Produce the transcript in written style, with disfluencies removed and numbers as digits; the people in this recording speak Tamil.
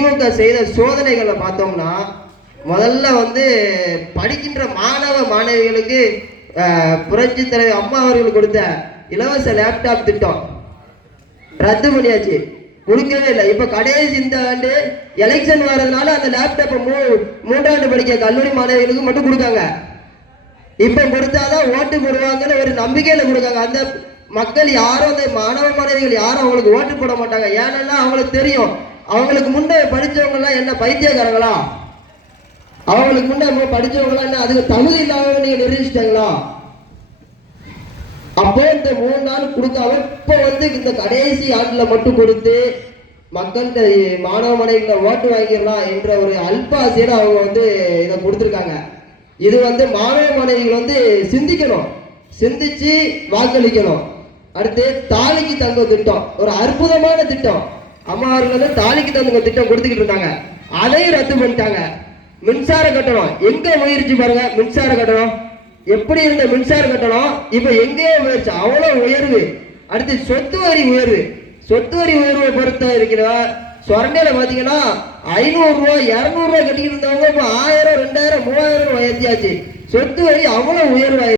திமுக செய்த சோதனைகளை பார்த்தோம்னா முதல்ல படிக்கின்ற மாணவ மாணவிகளுக்கு புரட்சி தலைவர் அம்மா அவர்கள் கொடுத்த இலவச லேப்டாப் திட்டம் ரத்து பண்ணியாச்சு, கொடுக்கவே இல்லை. இப்ப கடைசி இந்த ஆண்டு எலெக்ஷன் வர்றதுனால அந்த லேப்டாப்பை மூன்றாண்டு படிக்க கல்லூரி மாணவிகளுக்கு மட்டும் கொடுக்காங்க. இப்ப கொடுத்தாதான் ஓட்டு போடுவாங்கன்னு ஒரு நம்பிக்கையில கொடுக்காங்க. அந்த மக்கள் யாரும் அந்த மாணவ மாணவிகள் யாரும் அவங்களுக்கு ஓட்டு போட மாட்டாங்க. ஏன்னா அவங்களுக்கு தெரியும், அவங்களுக்கு முன்னே படிச்சவங்க எல்லாம் என்ன பைத்தியக்காரங்களா, அவங்களுக்கு முன்னே படிச்சவங்க எல்லாம் என்ன அதுக்கு தகுதி இல்லாம நீங்க நிரூபிச்சிட்டாங்களா. அப்போ இந்த 3 நாள் கொடுக்காம இப்ப இந்த கடைசி ஆண்டுல மட்டும் கொடுத்து மக்கள் மாணவ மாணவிகளை ஓட்டு வாங்கிடலாம் என்ற ஒரு அல்பாசியில அவங்க இதை கொடுத்துருக்காங்க. இது மாணவ மாணவிகள் சிந்திக்கணும், சிந்திச்சு வாக்களிக்கணும். அடுத்து தாலிக்கு தங்க திட்டம் ஒரு அற்புதமான திட்டம். அம்மா அவர்கள் தாலிக்கு தங்க திட்டம் கொடுத்துக்கிட்டு இருந்தாங்க, அதையும் ரத்து பண்ணிட்டாங்க. மின்சார கட்டணம் எங்க முயற்சி பாருங்க, மின்சார கட்டணம் எப்படி இருந்த மின்சார கட்டணம் இப்ப எங்கேயோ முயற்சி, அவ்வளவு உயர்வு. அடுத்து சொத்து வரி உயர்வு, சொத்து வரி உயர்வை பொறுத்த இருக்கிற சொரண்டையில பாத்தீங்கன்னா 500 ரூபாய் 200 ரூபாய் கட்டிக்கிட்டு இருந்தவங்க இப்ப 1000 2000 3000 உயர்த்தியாச்சு. சொத்து வரி அவ்வளவு உயர்வாயிருக்கு.